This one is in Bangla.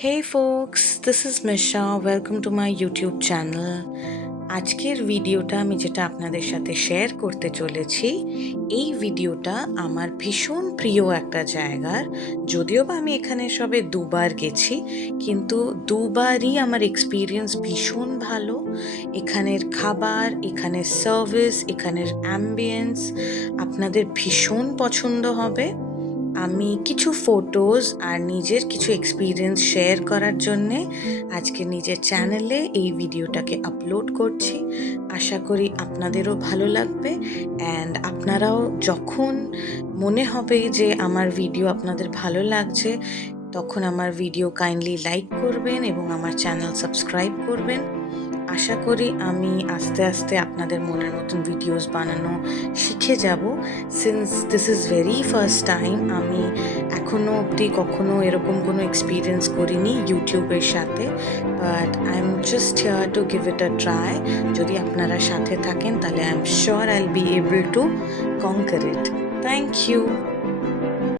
Hey folks, this is Misha. Welcome to my YouTube channel. আজকের ভিডিওটা আমি যেটা আপনাদের সাথে শেয়ার করতে চলেছি, এই ভিডিওটা আমার ভীষণ প্রিয় একটা জায়গার। যদিও বা আমি এখানে সবে দুবার গেছি, কিন্তু দুবারই আমার এক্সপিরিয়েন্স ভীষণ ভালো। এখানের খাবার, এখানের সার্ভিস, এখানের অ্যাম্বিয়েন্স আপনাদের ভীষণ পছন্দ হবে। আমি কিছু ফটোজ আর নিজের কিছু এক্সপিরিয়েন্স শেয়ার করার জন্যে আজকে নিজের চ্যানেলে এই ভিডিওটাকে আপলোড করছি। আশা করি আপনাদেরও ভালো লাগবে অ্যান্ড আপনারাও যখন মনে হবে যে আমার ভিডিও আপনাদের ভালো লাগছে, তখন আমার ভিডিও কাইন্ডলি লাইক করবেন এবং আমার চ্যানেল সাবস্ক্রাইব করবেন। আশা করি আমি আস্তে আস্তে আপনাদের মনের মতন ভিডিওস বানানো শিখে যাব। Since this is very first time, আমি এখনও অবধি কখনো এরকম কোনো এক্সপিরিয়েন্স করিনি ইউটিউবের সাথে, but I am just here to give it a try. যদি আপনারা সাথে থাকেন তাহলে I am sure I will be able to conquer it. Thank you.